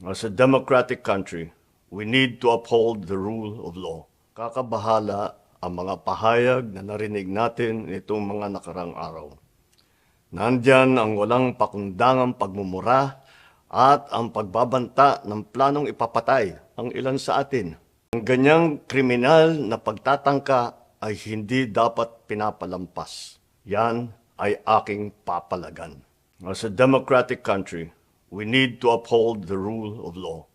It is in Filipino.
As a democratic country, we need to uphold the rule of law. Kakabahala ang mga pahayag na narinig natin nitong mga nakarang araw. Nandyan ang walang pakundangang pagmumura at ang pagbabanta ng planong ipapatay ang ilan sa atin. Ang ganyang kriminal na pagtatangka ay hindi dapat pinapalampas. Yan ay aking papalagan. As a democratic country, we need to uphold the rule of law.